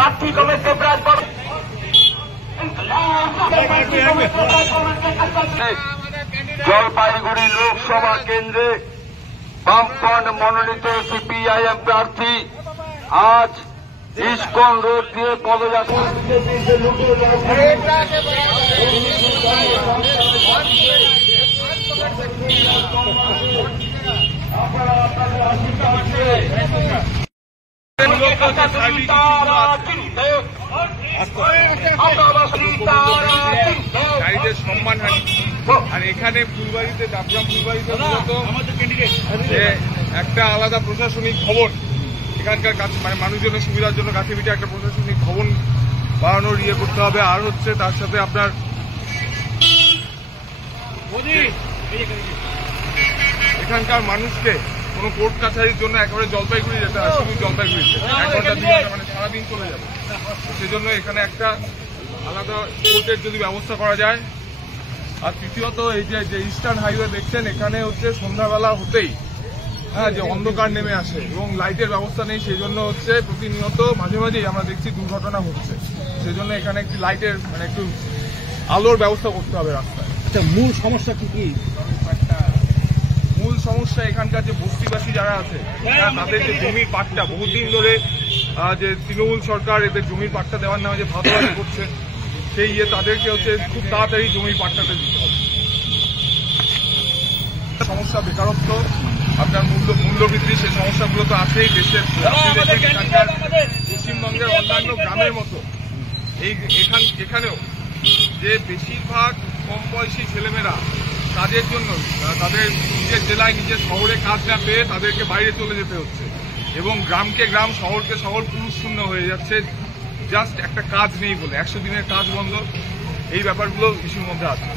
প্রার্থী কমিটি জলপাইগুড়ি লোকসভা কেন্দ্রে বামফ্রন্ট মনোনীত সিপিআইএম প্রার্থী আজ ইস্কন রোড দিয়ে পদযাত্রা নারীদের সম্মানহানি। আর এখানে ফুলবাড়িতে ডাবগ্রাম ফুলবাড়িতে যে একটা আলাদা প্রশাসনিক ভবন, এখানকার মানে মানুষজনের সুবিধার জন্য কাছে পিঠে একটা প্রশাসনিক ভবন বানানোর করতে হবে। আর হচ্ছে তার সাথে আপনার এখানকার মানুষকে কোনো কোর্ট কাছারির জন্য একেবারে জলপাইগুড়ি যেতে হয়, শুধু জলপাইগুড়িতে 1 ঘন্টা 2 ঘন্টা মানে সারাদিন চলে যাবে। সেজন্য এখানে একটা আলাদা কোর্টের যদি ব্যবস্থা করা যায়। আর তৃতীয়ত এই যে ইস্টার্ন হাইওয়ে দেখছেন, এখানে হচ্ছে সন্ধ্যাবেলা হতেই যে অন্ধকার নেমে আসে এবং লাইটের ব্যবস্থা নেই, সেই জন্য হচ্ছে প্রতিনিয়ত মাঝে মাঝেই আমরা দেখছি দুর্ঘটনা হচ্ছে। সেই জন্য এখানে একটি লাইটের মানে একটু আলোর ব্যবস্থা করতে হবে রাস্তায়। আচ্ছা, মূল সমস্যা কি? মূল সমস্যা এখানকার যে বস্তিবাসী যারা আছে তাদের যে জমির পাট্টা বহুদিন ধরে যে তৃণমূল সরকার এদের জমির পাট্টা দেওয়ার নামে যে ভাগাভাগি করছে, সেই তাদেরকে হচ্ছে খুব তাড়াতাড়ি জমির পাট্টাতে দিতে হবে। সমস্যা বেকারত্ব, আপনার মূল্যবৃদ্ধি, সেই সমস্যাগুলো তো আছেই দেশের। পশ্চিমবঙ্গের অন্যান্য গ্রামের মতো এখানেও যে বেশিরভাগ কম বয়সী ছেলেমেয়েরা কাজের জন্য তাদের নিজের জেলায় নিজের শহরে কাজ না পেয়ে তাদেরকে বাইরে চলে যেতে হচ্ছে এবং গ্রামকে গ্রাম শহরকে শহর পুরুষ শূন্য হয়ে যাচ্ছে জাস্ট একটা কাজ নেই বলে। 100 দিনের কাজ বন্ধ, এই ব্যাপারগুলো ইস্যুর মধ্যে আছে।